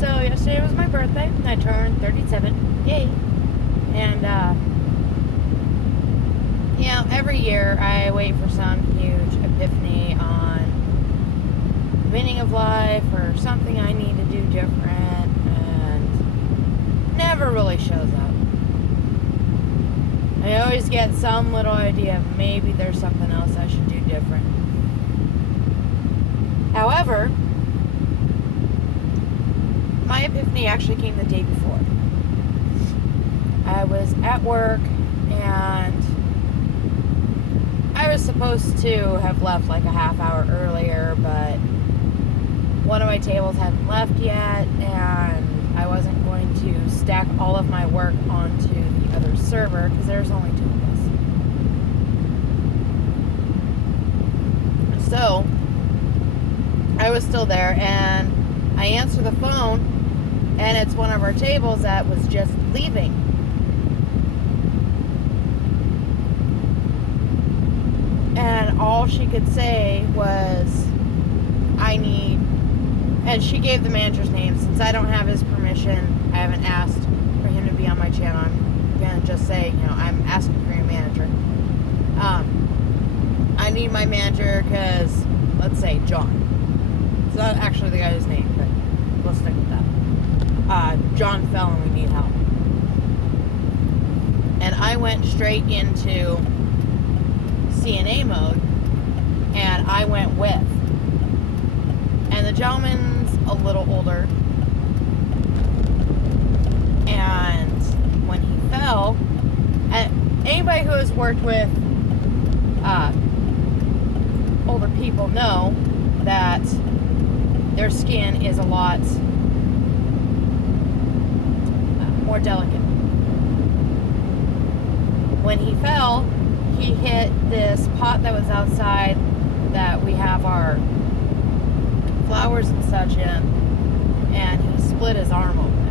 So yesterday was my birthday. I turned 37. Yay. And, every year I wait for some huge epiphany on the meaning of life or something I need to do different, and never really shows up. I always get some little idea of maybe there's something else I should do different. However, my epiphany actually came the day before. I was at work and I was supposed to have left like a half hour earlier, but one of my tables hadn't left yet, and I wasn't going to stack all of my work onto the other server because there's only two of us. So I was still there, and I answer the phone, and it's one of our tables that was just leaving. And all she could say was, and she gave the manager's name. Since I don't have his permission, I haven't asked for him to be on my channel. I'm going to just say, I'm asking for your manager. I need my manager because, let's say, John. It's not actually the guy's name, but we'll stick with that. John fell and we need help. And I went straight into CNA mode, and I went with. And the gentleman's a little older, and when he fell, and anybody who has worked with older people know that their skin is a lot more delicate. When he fell, he hit this pot that was outside that we have our flowers and such in, and he split his arm open.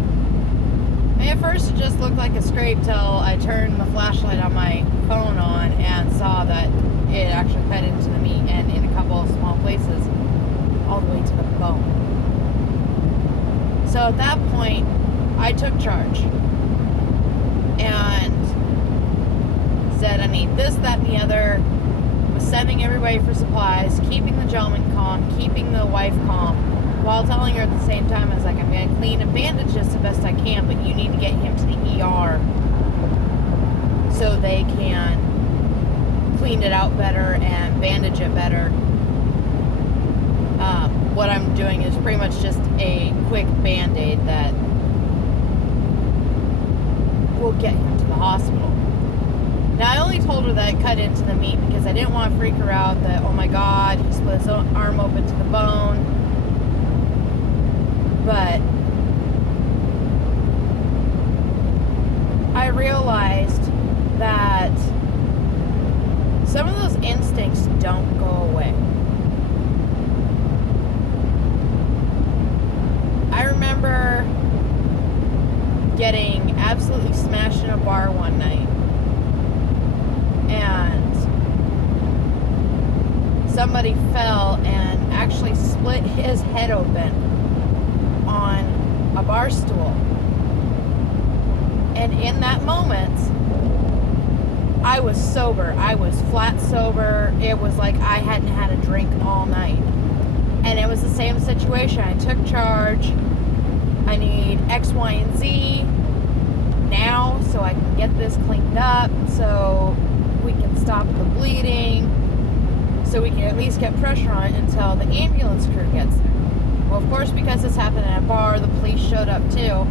And at first it just looked like a scrape till I turned the flashlight on my phone on and saw that it actually cut into the meat and in a couple of small places all the way to the bone. So at that point I took charge and said I need this, that, and the other. Was sending everybody for supplies, keeping the gentleman calm, keeping the wife calm, while telling her at the same time, I was like, I'm going to clean and bandage this the best I can, but you need to get him to the ER so they can clean it out better and bandage it better. What I'm doing is pretty much just a quick band-aid that will get him to the hospital. Now, I only told her that it cut into the meat because I didn't want to freak her out that, oh my God, he split his arm open to the bone. But I realized that some of those instincts don't go away. I remember getting absolutely smashed in a bar one night. And somebody fell and actually split his head open on a bar stool. And in that moment, I was sober. I was flat sober. It was like I hadn't had a drink all night. And it was the same situation. I took charge. I need X, Y, and Z now so I can get this cleaned up, so we can stop the bleeding, so we can at least get pressure on it until the ambulance crew gets there. Well, of course, because this happened in a bar, the police showed up too,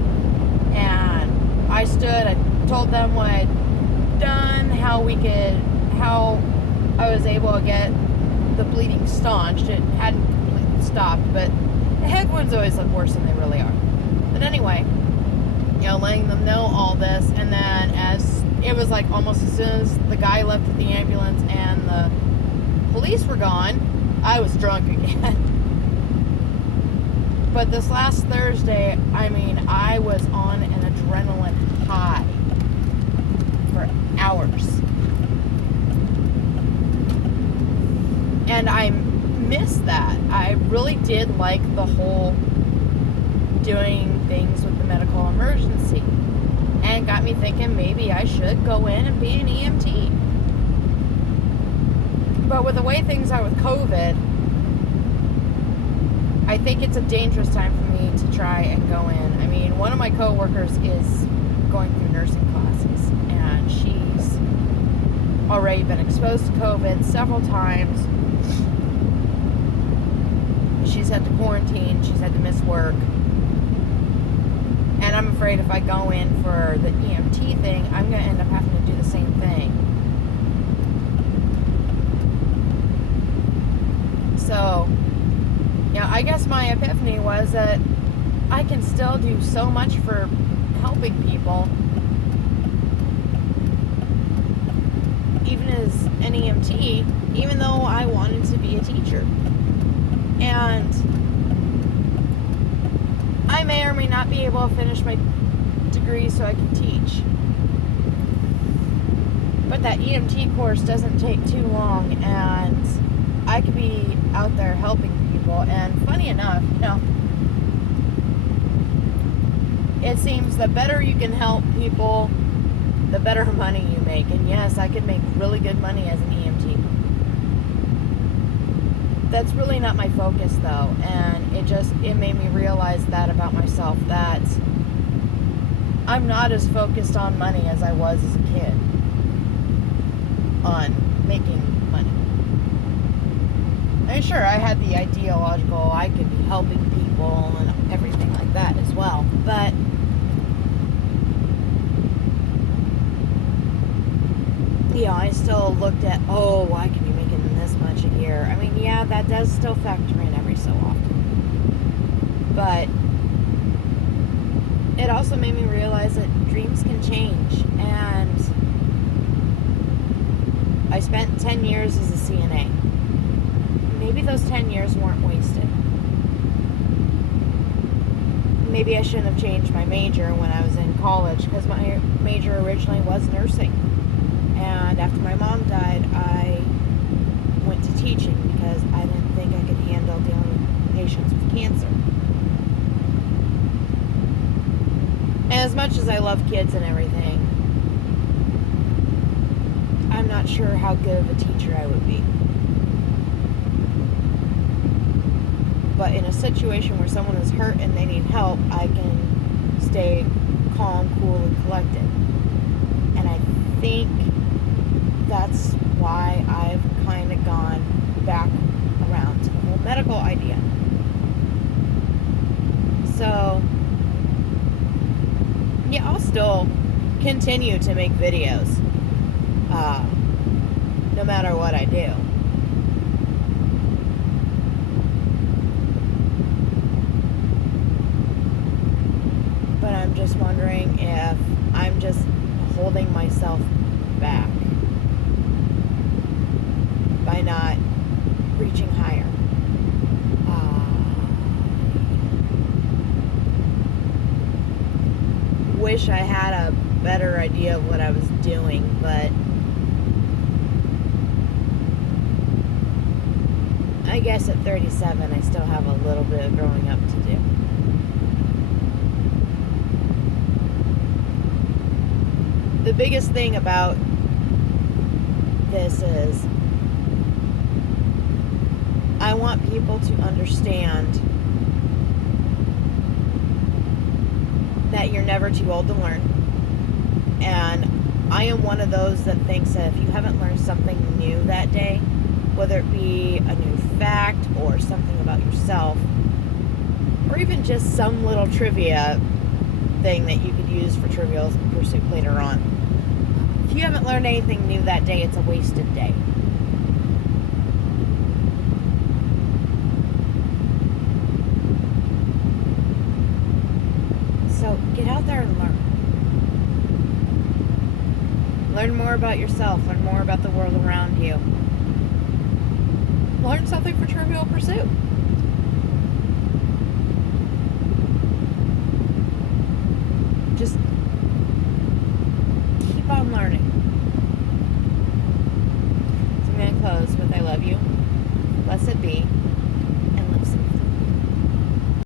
and I told them what I'd done, how I was able to get the bleeding staunched. It hadn't completely stopped, but the head wounds always look worse than they really are. But anyway, letting them know all this, and then as it was like almost as soon as the guy left with the ambulance and the police were gone, I was drunk again. But this last Thursday, I was on an adrenaline high for hours. And I missed that. I really did like the whole doing things with the medical emergency. And got me thinking maybe I should go in and be an EMT. But with the way things are with COVID, I think it's a dangerous time for me to try and go in. I mean, one of my coworkers is going through nursing classes, and she's already been exposed to COVID several times. She's had to quarantine, she's had to miss work. And I'm afraid if I go in for the EMT thing, I'm going to end up having to do the same thing. So, I guess my epiphany was that I can still do so much for helping people, even as an EMT, even though I wanted to be a teacher. And I may or may not be able to finish my degree so I can teach. But that EMT course doesn't take too long, and I could be out there helping people. And funny enough, it seems the better you can help people, the better money you make. And yes, I could make really good money as an EMT. That's really not my focus, though, and it made me realize that about myself, that I'm not as focused on money as I was as a kid on making money. And sure, I had the ideological, I could be helping people and everything like that as well, but I still looked at, I could be making this much a year. I mean, yeah, that does still factor in every so often. But it also made me realize that dreams can change. And I spent 10 years as a CNA. Maybe those 10 years weren't wasted. Maybe I shouldn't have changed my major when I was in college, because my major originally was nursing. And after my mom died, I went to teaching because I didn't think I could handle dealing with patients with cancer. And as much as I love kids and everything, I'm not sure how good of a teacher I would be. But in a situation where someone is hurt and they need help, I can stay calm, cool, and collected. And I think that's why I've kind of gone back around to the whole medical idea. So, I'll still continue to make videos, no matter what I do. But I'm just wondering if I'm just holding myself back by not reaching higher. Wish I had a better idea of what I was doing, but I guess at 37 I still have a little bit of growing up to do. The biggest thing about this is I want people to understand that you're never too old to learn. And I am one of those that thinks that if you haven't learned something new that day, whether it be a new fact or something about yourself, or even just some little trivia thing that you could use for Trivial Pursuit later on, if you haven't learned anything new that day, it's a wasted day. So get out there and learn. Learn more about yourself. Learn more about the world around you. Learn something for Trivial Pursuit.